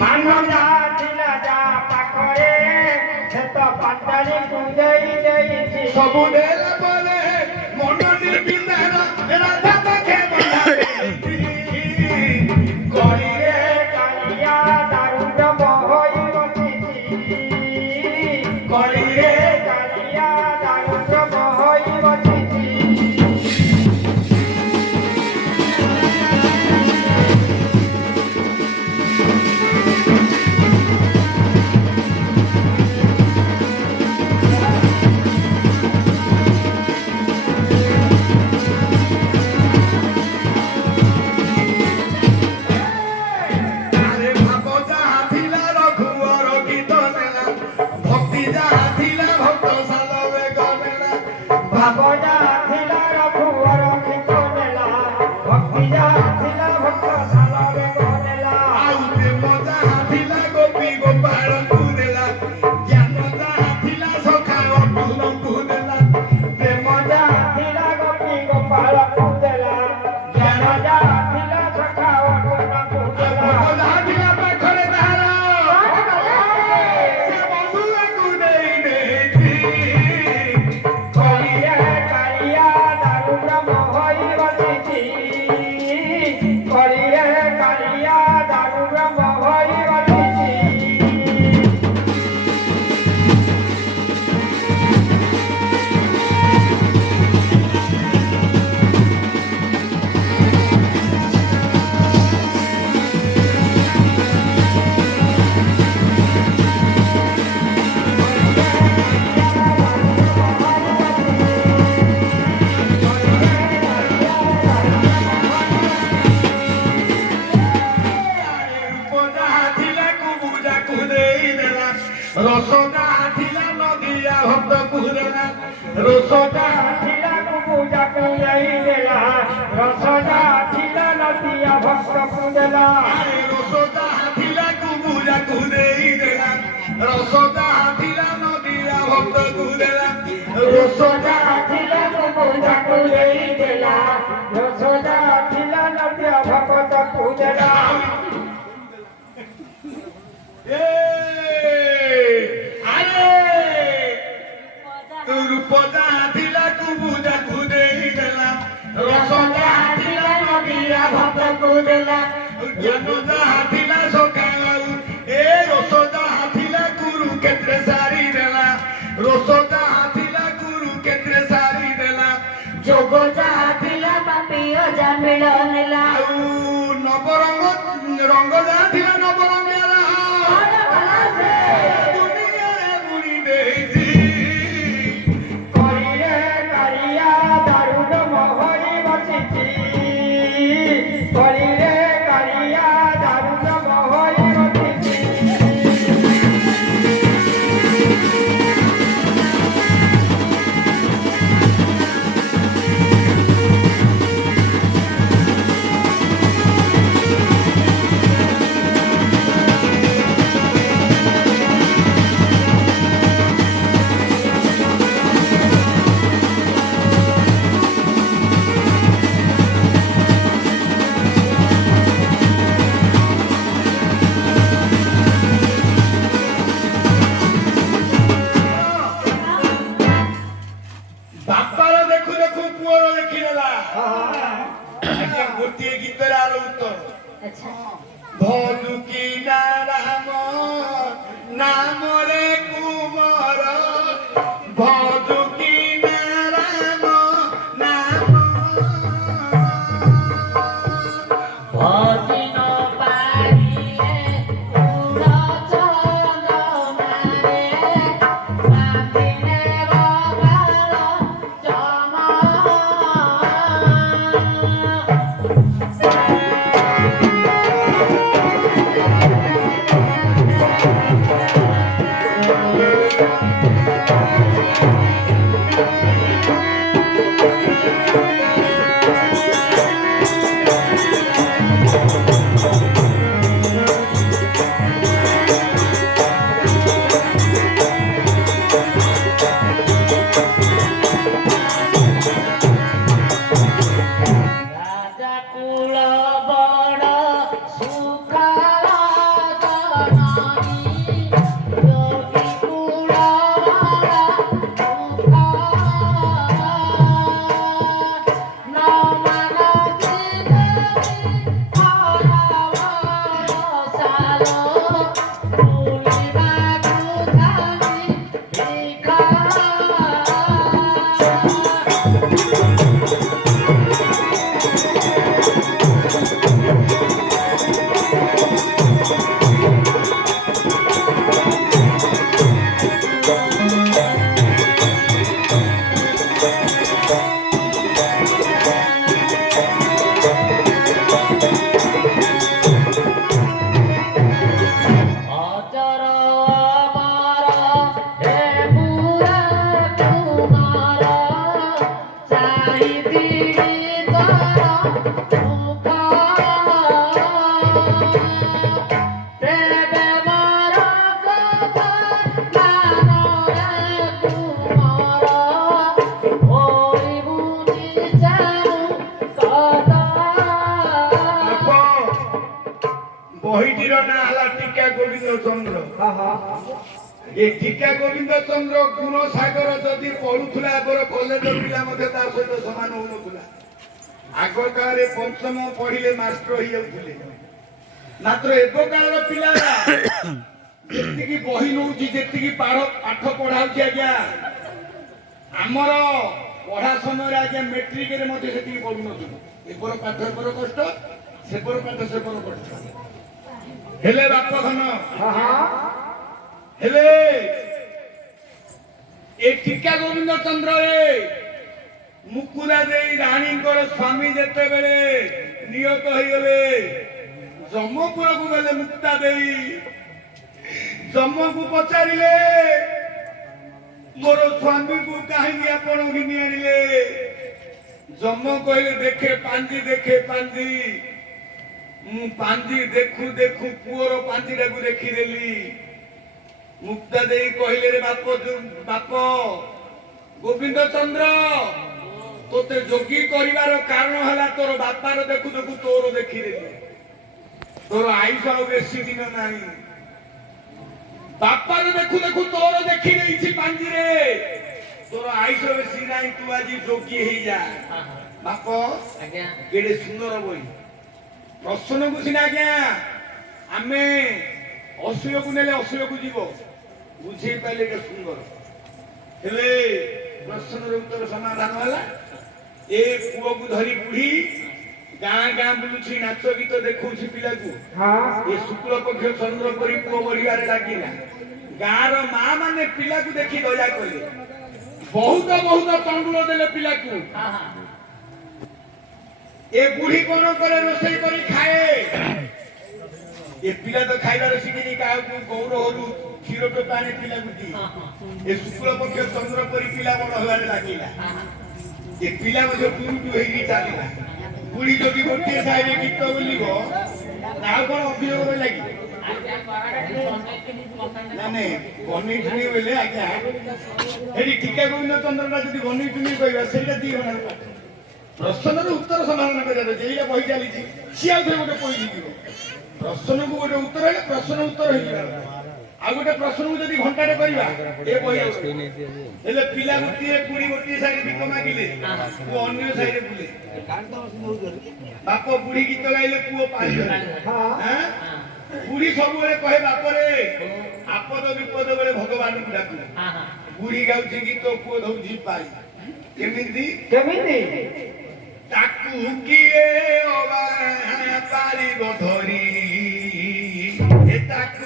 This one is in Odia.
ଧାନ ଯାହା ଥିଲା ଯାହା ପାଖରେ ସେ ତ ପାତାଳି କୁଦେଇ ଦେଇଛି। ସବୁ ଦେଲା ପରେ ମନଟି ପିନ୍ଧାର ରାଧା ପାଖେ ବନ୍ଧା ଗଳିରେ କାଳିଆ ଦାରୁଣ୍ଡ ବହଇ ବସିଛି। ଗଳିରେ କାଳିଆ ଦାରୁଣ୍ଡ ବହଇ ବସିଛି। ଆରେ ଭାବ ଯାହା ଥିଲା ରଘୁବର ଗୀତ ନେଲା ଭକ୍ତି ଯାହା ଥିଲା ଭକ୍ତ ସାଲ ବେଗ ନେଲା ଭାବ ଯାହା ଥିଲା ରଘୁବର ଗୀତ ନେଲା ଭକ୍ତି ଯାହା ଥିଲା ଭକ୍ତ ସାଲ ବେଗ ନେଲା। ଆଉ ପ୍ରେମ ଯାହା ଥିଲା ଗୋପୀ ଗୋପାଳଙ୍କୁ ଦେଲା ଜ୍ଞାନ ଯାହା ଥିଲା ସଖା ଅର୍ଜୁନଙ୍କୁ ଦେଲା ପ୍ରେମ ଯାହା ଥିଲା ଗୋପୀ ଗୋପାଳକୁ ଦେଲା ଜ୍ଞାନ ଯାହା ଥିଲା ସଖା ଅର୍ଜୁନକୁ ଦେଲା। ଭୋଗ ଯାହା ଥିଲା ପାଖରେ ତାହାର ସେ ବନ୍ଧୁଙ୍କୁ ଦେଇ ଦେଇଛି। ଗଳିରେ କାଳିଆ ଦାରୁଣ୍ଡ ବହଇ ବସିଛି। ଗଳିରେ କାଳିଆ ଦାରୁଣ୍ଡ ବହଇ ବସିଛି। ରୂପ ଯାହା ଥିଲା କୁବୁଜାକୁ ଦେଇଦେଲା ରସ ଯାହା ଥିଲା ନଦିଆ ଭକ୍ତକୁ ଦେଲା ରସ ଯାହା ଥିଲା ପୂଜାକୁ ଦେଇଦେଲା ରସ ଯାହା ଥିଲା ନଦିଆ ଭକ୍ତକୁ ଦେଲା। ରସ ଯାହା ଥିଲା କୁବୁଜାକୁ ଦେଇଦେଲା ରସ ଯାହା ଥିଲା ନଦିଆ ଭକ୍ତକୁ ଦେଲା ରସ ଯାହା ଥିଲା ପୂଜାକୁ ଦେଇଦେଲା ରସ ଯାହା ଥିଲା ନଦିଆ ଭକ୍ତକୁ ଦେଲା। ରୂପ ଯାହା ଥିଲା କୁବୁଜାକୁ ଦେଇଦେଲା ରସ ଯାହା ଥିଲା ନଦିଆ ଭକ୍ତକୁ ଦେଲା ଜ୍ଞାନ ଯାହା ଥିଲା ସକାଳୁ ଏ ରସ ଯାହା ଥିଲା କୁରୁକ୍ଷେତ୍ରରେ ସାରିଦେଲା ରସ ଯାହା ଥିଲା କୁରୁକ୍ଷେତ୍ରରେ ସାରିଦେଲା ଯୋଗ ଯାହା ଥିଲା ପାପୀ ଅଜା ମିଳ ନେଲା। ଆଉ ନବରଙ୍ଗ ରଙ୍ଗ ଯାହା ଥିଲା ନବରଙ୍ଗିଆ ଦୁନିଆରେ ବୁଣି ଦେଇଛି। ଗଳିରେ କାଳିଆ ଦାରୁଣ୍ଡ ବହଇ ବସିଛି। ଗଳିରେ କାଳିଆ ଦାରୁଣ୍ଡ ବହଇ ବସିଛି। ବହିଟିର ନାଁ ହେଲା ଟୀକା ଗୋବିନ୍ଦ ଚନ୍ଦ୍ର। ଏ ଟୀକା ଗୋବିନ୍ଦ ଚନ୍ଦ୍ର ଗୁଣ ସାଗର ଯଦି ପଢୁଥିଲା ଆମର କଲେଜ ପିଲା ମଧ୍ୟ ତା ସହିତ ସମାନ ହଉନଥିଲା। ଆଗ କାଳରେ ପଞ୍ଚମ ପଢିଲେ ମାଷ୍ଟର ହେଇଯାଉଥିଲେ। ମାତ୍ର ଏବେ କାଳର ପିଲା ଯେତିକି ବହି ନଉଛି ଯେତିକି ପାଠ ପଢାଉଛି ଆଜ୍ଞା ଆମର ପଢା ସମୟରେ ଆଜ୍ଞା ମେଟ୍ରିକରେ ମଧ୍ୟ ସେତିକି ପଢୁନଥିଲୁ। ଏପର ପାଠ ଏପର କଷ୍ଟ, ସେପର ପାଠ ସେପର କଷ୍ଟ। ହେଲେ ବାପ ଧନ ହେଲେ ଏ ଟୀକା ଗୋବିନ୍ଦ ଚନ୍ଦ୍ରରେ ମୁକୁନ୍ଦା ଦେଇ ରାଣୀଙ୍କର ସ୍ୱାମୀ ଯେତେବେଳେ ନିହତ ହେଇଗଲେ, ଯମପୁରକୁ ଗଲେ ମୁକ୍ତା ଦେଇ ଯମକୁ ପଚାରିଲେ ମୋର ସ୍ୱାମୀକୁ କାହିଁକି ଆପଣ ଘିନି ଆଣିଲେ? ଯମ କହିଲେ ଦେଖେ ପାଞ୍ଜି, ଦେଖେ ପାଞ୍ଜି। ମୁଁ ପାଞ୍ଜି ଦେଖୁ ଦେଖୁ ପୁଅର ପାଞ୍ଜିଟାକୁ ଦେଖିଦେଲି। ମୁକ୍ତା ଦେଇ କହିଲେ ରେ ବାପ ଗୋବିନ୍ଦ ଚନ୍ଦ୍ର, ତୋତେ ଯୋଗୀ କରିବାର କାରଣ ହେଲା ତୋର ବାପାର ଦେଖୁ ଦେଖୁ ତୋର ଦେଖିଦେଲି। ତୋର ଆୟୁଷ ଆଉ ବେଶୀ ଦିନ ନାହିଁ। ବାପାର ଦେଖୁ ଦେଖୁ ତୋର ଦେଖି ଦେଇଛି ପାଞ୍ଜିରେ, ତୋର ଆୟୁଷ ବେଶୀ ନାହିଁ। ତୁ ଆଜି ଯୋଗୀ ହେଇଯା। ବାପ କେଡେ ସୁନ୍ଦର ବହି। ପ୍ରଶ୍ନକୁ ସିନା ଆଜ୍ଞା ଆମେ ଅସୁରକୁ ନେଲେ ଅସୁରକୁ ଯିବ, ବୁଝେଇ ପାରିଲେ ଏଟା ସୁନ୍ଦର। ହେଲେ ପ୍ରଶ୍ନର ଉତ୍ତର ସମାଧାନ ହେଲା ଏ ପୁଅକୁ ଧରି ବୁଢୀ ଗାଁ ଗାଁ ବୁଲୁଛି, ନାଚ ଗୀତ ଦେଖଉଛି ପିଲାକୁ। ଏ ଶୁକ୍ଳ ପକ୍ଷ ଚନ୍ଦ୍ର ପରି ପୁଅ ବଢିବାରେ ଲାଗିଲା। ଗାଁର ମା ମାନେ ପିଲାକୁ ଦେଖି ଦୟା କଲେ, ବହୁତ ବହୁତ ତଣ୍ଡୁଳ ଦେଲେ ପିଲାକୁ। ଏ ବୁଢୀ କଣ କରେ? ରୋଷେଇ କରି ଖାଏ। ଏ ପିଲା ତ ଖାଇବାର ଶିଖିନି, କାହାକୁ ଗୌର ଘରୁ କ୍ଷୀର ଟୋପା ଆଣି ପିଲାକୁ ଦିଏ। ଏ ଶୁକ୍ଳ ପକ୍ଷ ଚନ୍ଦ୍ର ପରି ପିଲା ବଡ ହେବାରେ ଲାଗିଲା। ଏ ପିଲା ମଧ୍ୟ ଟୁଟୁ ହେଇକି ଚାଲିଲା। ବୁଢୀ ଯଦି ଗୋଟିଏ ସାହିରେ ଗୀତ ବୋଲିବ, ଆଉ କଣ ଅଭିଯୋଗ ଲାଗି? ମାନେ ବନେଇ ଚୁନି ବୋଇଲେ ଆଜ୍ଞା ଏଠି ଟୀକା ଗୋବିନ୍ଦ ଚନ୍ଦ୍ରଟା ଯଦି ବନେଇ ଚୁନି କହିବା, ସେଇଟା 2 ଘଣ୍ଟାର ପାଠ। ପ୍ରଶ୍ନର ଉତ୍ତର ସମାଧାନ କରିବାର ଅଛି। ଏଇଟା ବହି ଚାଲିଛି, ସିଏ ଆଉ ଥରେ ଗୋଟେ ବହି ଯିବ। ପ୍ରଶ୍ନକୁ ଗୋଟେ ଉତ୍ତର ହେଲେ ପ୍ରଶ୍ନ ଉତ୍ତର ହେଇଯିବ। ଆଉ ଗୋଟେ ପ୍ରଶ୍ନକୁ ଯଦି ଘଣ୍ଟାଟେ କରିବା, ଏ ବହି ହେଲେ ପିଲା ଗୋଟିଏ ବୁଢୀ ଗୋଟିଏ ସାଇଡରେ ଭିକ ମାଗିଲେ, ପୁଅ ଅନ୍ୟ ସାଇଡରେ ବୁଲେ। ବାପ ବୁଢୀ ଗୀତ ଗାଇଲେ ପୁଅ ପାଇଲେ। ବୁଢୀ ସବୁବେଳେ କହେ ବାପରେ ଆପଦ ବିପଦ ବେଳେ ଭଗବାନଙ୍କୁ ଡାକୁ। ବୁଢୀ ଗାଉଛି ଗୀତ, ପୁଅ ଧଉଛି ପାଇ। କେମିତି ତାକୁ କିଏ ପାରିବ ଧରି, ତାକୁ